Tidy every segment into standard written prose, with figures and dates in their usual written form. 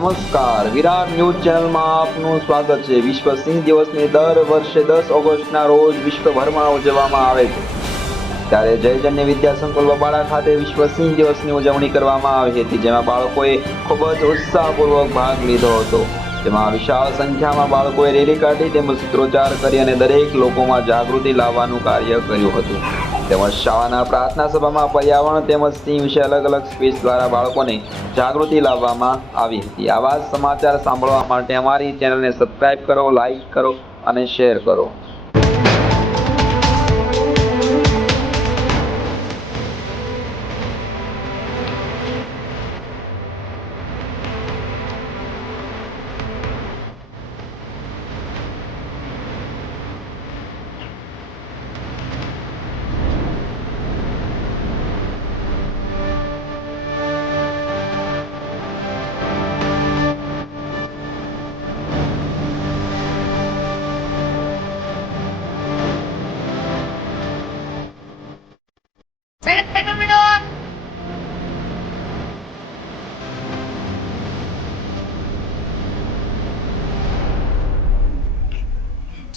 નમસ્કાર, વિરાટ ન્યૂઝ ચેનલમાં આપનું સ્વાગત છે। વિશ્વ સિંહ દિવસની દર વર્ષે 10 ઓગસ્ટના રોજ વિશ્વભરમાં ઉજવવામાં આવે છે। ત્યારે જયજન્ય વિદ્યા સંકુલ વબાડા ખાતે વિશ્વ સિંહ દિવસની ઉજવણી કરવામાં આવી હતી, જેમાં બાળકોએ ખૂબ જ ઉત્સાહપૂર્વક ભાગ લીધો હતો। જેમાં વિશાળ સંખ્યામાં બાળકોએ રેલી કાઢી તેમજ સૂત્રોચ્ચાર કરી અને દરેક લોકોમાં જાગૃતિ લાવવાનું કાર્ય કર્યું હતું। તેમજ શાળાના પ્રાર્થના સભામાં પર્યાવરણ તેમજ સિંહ વિશે અલગ અલગ સ્પીચ દ્વારા બાળકોને જાગૃતિ લાવવામાં આવી હતી। આવા જ સમાચાર સાંભળવા માટે અમારી ચેનલને સબસ્ક્રાઇબ કરો, લાઈક કરો અને શેર કરો।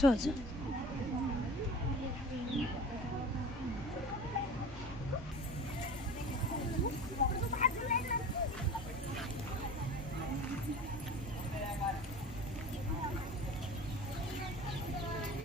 જો